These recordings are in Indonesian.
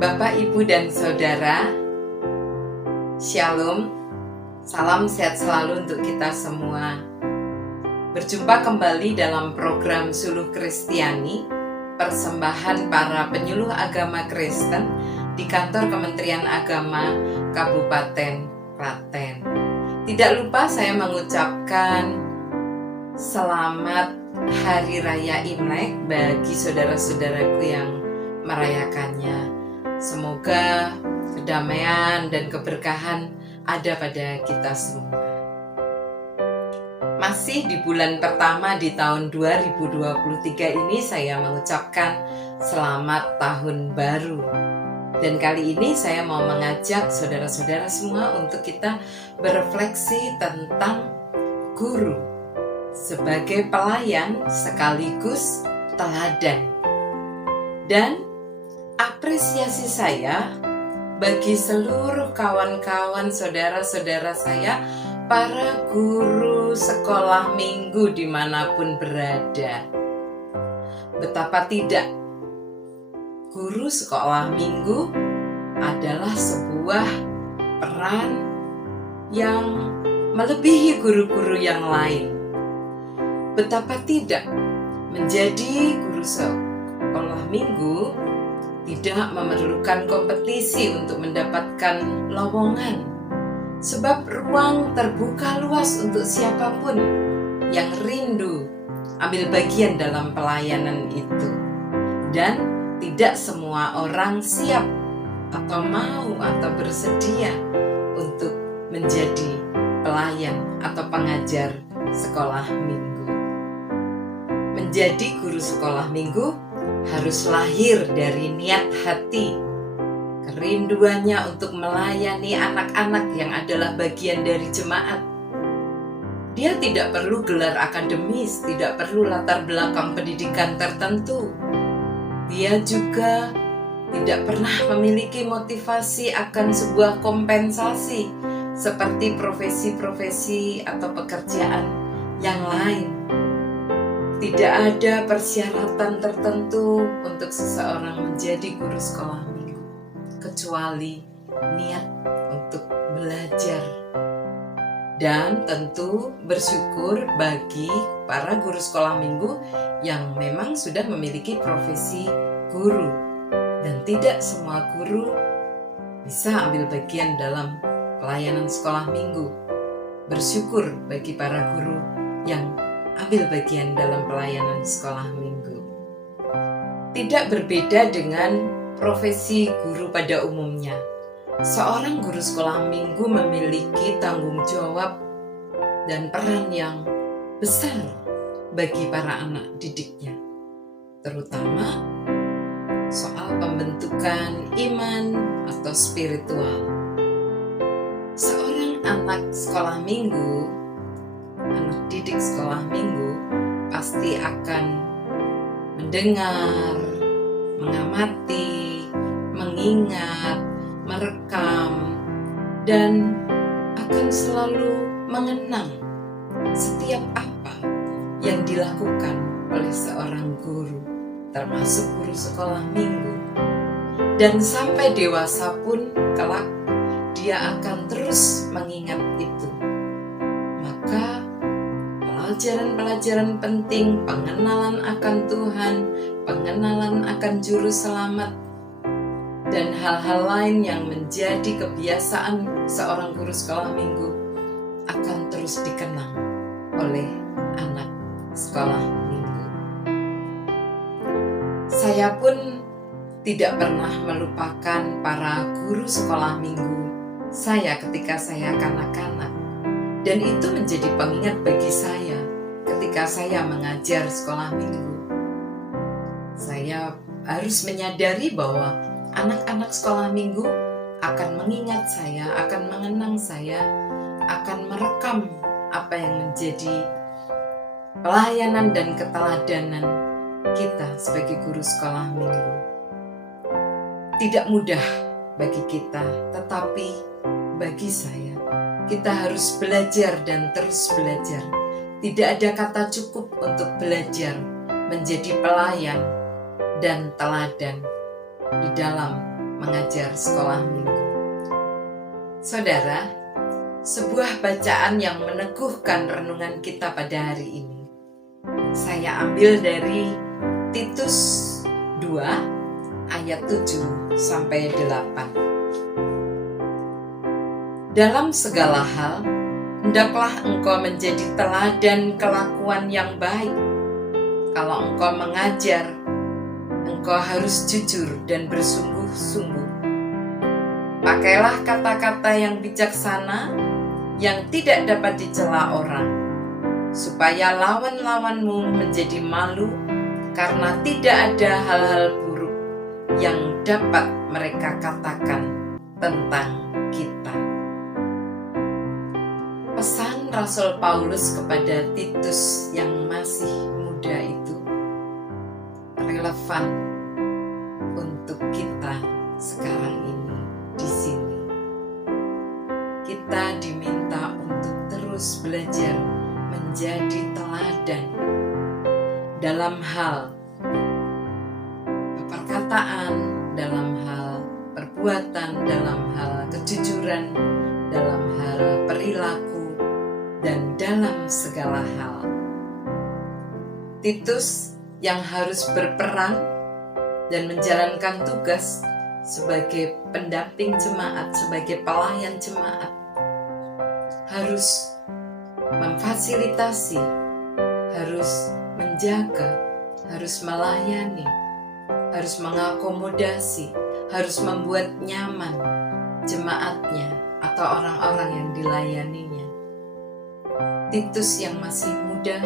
Bapak, Ibu, dan Saudara, Shalom, salam sehat selalu untuk kita semua. Berjumpa kembali dalam program Suluh Kristiani, persembahan para penyuluh agama Kristen di kantor Kementerian Agama Kabupaten Klaten. Tidak lupa saya mengucapkan selamat Hari Raya Imlek bagi saudara-saudaraku yang merayakannya. Semoga kedamaian dan keberkahan ada pada kita semua. Masih di bulan pertama di tahun 2023 ini saya mengucapkan selamat tahun baru. Dan kali ini saya mau mengajak saudara-saudara semua untuk kita berefleksi tentang guru sebagai pelayan sekaligus teladan. Dan apresiasi saya bagi seluruh kawan-kawan saudara-saudara saya, para guru sekolah minggu dimanapun berada. Betapa tidak, guru sekolah minggu adalah sebuah peran yang melebihi guru-guru yang lain. Betapa tidak, menjadi guru sekolah minggu tidak memerlukan kompetisi untuk mendapatkan lowongan, sebab ruang terbuka luas untuk siapapun yang rindu ambil bagian dalam pelayanan itu. Dan tidak semua orang siap atau mau atau bersedia untuk menjadi pelayan atau pengajar sekolah minggu. Menjadi guru sekolah minggu harus lahir dari niat hati, kerinduannya untuk melayani anak-anak yang adalah bagian dari jemaat. Dia tidak perlu gelar akademis, tidak perlu latar belakang pendidikan tertentu. Dia juga tidak pernah memiliki motivasi akan sebuah kompensasi seperti profesi-profesi atau pekerjaan yang lain. Tidak ada persyaratan tertentu untuk seseorang menjadi guru sekolah minggu, kecuali niat untuk belajar. Dan tentu bersyukur bagi para guru sekolah minggu yang memang sudah memiliki profesi guru. Dan tidak semua guru bisa ambil bagian dalam pelayanan sekolah minggu. Bersyukur bagi para guru yang ambil bagian dalam pelayanan sekolah minggu. Tidak berbeda dengan profesi guru pada umumnya. Seorang guru sekolah minggu memiliki tanggung jawab dan peran yang besar bagi para anak didiknya, terutama soal pembentukan iman atau spiritual. Seorang anak sekolah minggu, anak didik sekolah minggu pasti akan mendengar, mengamati, mengingat, merekam, dan akan selalu mengenang setiap apa yang dilakukan oleh seorang guru, termasuk guru sekolah minggu. Dan sampai dewasa pun kelak dia akan terus mengingat itu. Maka pelajaran-pelajaran penting, pengenalan akan Tuhan, pengenalan akan Juru Selamat, dan hal-hal lain yang menjadi kebiasaan seorang guru sekolah minggu akan terus dikenang oleh anak sekolah minggu. Saya pun tidak pernah melupakan para guru sekolah minggu saya ketika saya kanak-kanak. Dan itu menjadi pengingat bagi saya ketika saya mengajar sekolah minggu. Saya harus menyadari bahwa anak-anak sekolah minggu akan mengingat saya, akan mengenang saya, akan merekam apa yang menjadi pelayanan dan keteladanan kita sebagai guru sekolah minggu. Tidak mudah bagi kita, tetapi bagi saya, kita harus belajar dan terus belajar. Tidak ada kata cukup untuk belajar menjadi pelayan dan teladan di dalam mengajar sekolah minggu. Saudara, sebuah bacaan yang meneguhkan renungan kita pada hari ini saya ambil dari Titus 2 ayat 7 sampai 8. Dalam segala hal, hendaklah engkau menjadi teladan kelakuan yang baik. Kalau engkau mengajar, engkau harus jujur dan bersungguh-sungguh. Pakailah kata-kata yang bijaksana, yang tidak dapat dicela orang, supaya lawan-lawanmu menjadi malu karena tidak ada hal-hal buruk yang dapat mereka katakan tentang kita. Pesan Rasul Paulus kepada Titus yang masih muda itu relevan untuk kita sekarang ini di sini. Kita diminta untuk terus belajar menjadi teladan dalam hal perkataan, dalam hal perbuatan, dalam hal kejujuran, dalam hal perilaku, dan dalam segala hal. Titus yang harus berperan dan menjalankan tugas sebagai pendamping jemaat, sebagai pelayan jemaat, harus memfasilitasi, harus menjaga, harus melayani, harus mengakomodasi, harus membuat nyaman jemaatnya atau orang-orang yang dilayaninya. Titus yang masih muda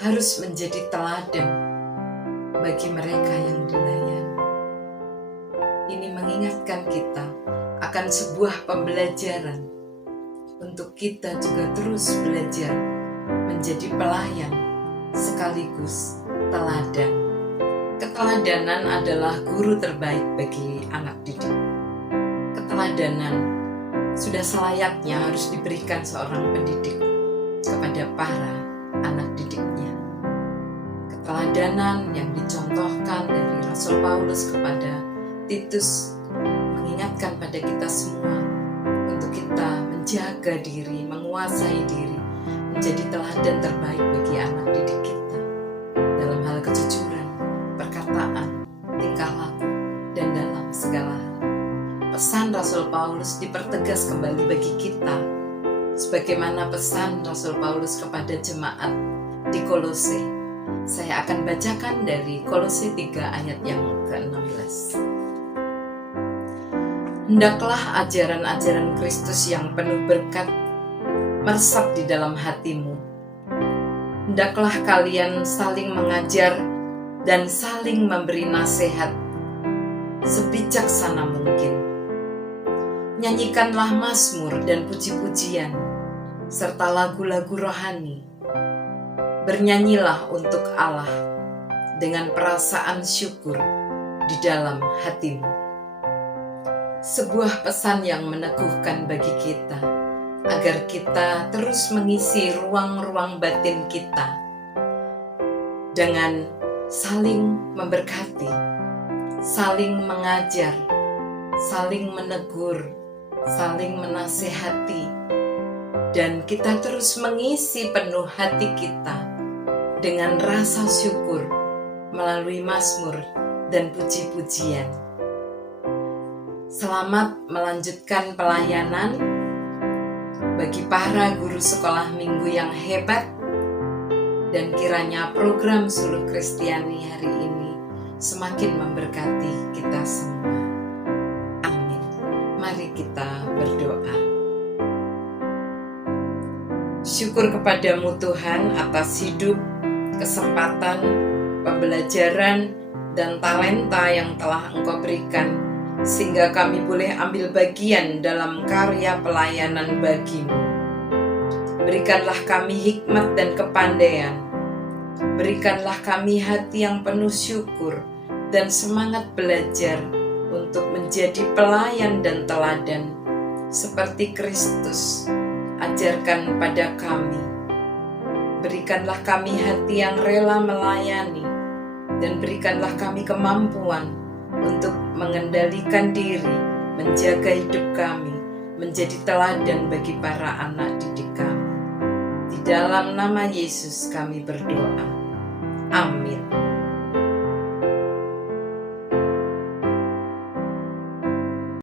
harus menjadi teladan bagi mereka yang dilayani. Ini mengingatkan kita akan sebuah pembelajaran untuk kita juga terus belajar menjadi pelayan sekaligus teladan. Keteladanan adalah guru terbaik bagi anak didik. Keteladanan sudah selayaknya harus diberikan seorang pendidik kepada para anak didiknya. Keteladanan yang dicontohkan dari Rasul Paulus kepada Titus mengingatkan pada kita semua untuk kita menjaga diri, menguasai diri, menjadi teladan terbaik bagi anak didik kita dalam hal kejujuran, perkataan, tingkah laku, dan dalam segala hal. Pesan Rasul Paulus dipertegas kembali bagi kita, sebagaimana pesan Rasul Paulus kepada jemaat di Kolose. Saya akan bacakan dari Kolose 3 ayat yang ke-16. Hendaklah ajaran-ajaran Kristus yang penuh berkat meresap di dalam hatimu. Hendaklah kalian saling mengajar dan saling memberi nasihat sebijaksana mungkin. Nyanyikanlah mazmur dan puji-pujian, serta lagu-lagu rohani. Bernyanyilah untuk Allah dengan perasaan syukur di dalam hatimu. Sebuah pesan yang meneguhkan bagi kita, agar kita terus mengisi ruang-ruang batin kita dengan saling memberkati, saling mengajar, saling menegur, saling menasehati, dan kita terus mengisi penuh hati kita dengan rasa syukur melalui mazmur dan puji-pujian. Selamat melanjutkan pelayanan bagi para guru sekolah minggu yang hebat, dan kiranya program Suluh Kristiani hari ini semakin memberkati kita semua. Mari kita berdoa. Syukur kepadamu Tuhan atas hidup, kesempatan, pembelajaran, dan talenta yang telah Engkau berikan, sehingga kami boleh ambil bagian dalam karya pelayanan bagi-Mu. Berikanlah kami hikmat dan kepandaian. Berikanlah kami hati yang penuh syukur dan semangat belajar untuk menjadi pelayan dan teladan seperti Kristus. Ajarkan pada kami. Berikanlah kami hati yang rela melayani, dan berikanlah kami kemampuan untuk mengendalikan diri, menjaga hidup kami, menjadi teladan bagi para anak didik kami. Di dalam nama Yesus kami berdoa. Amin.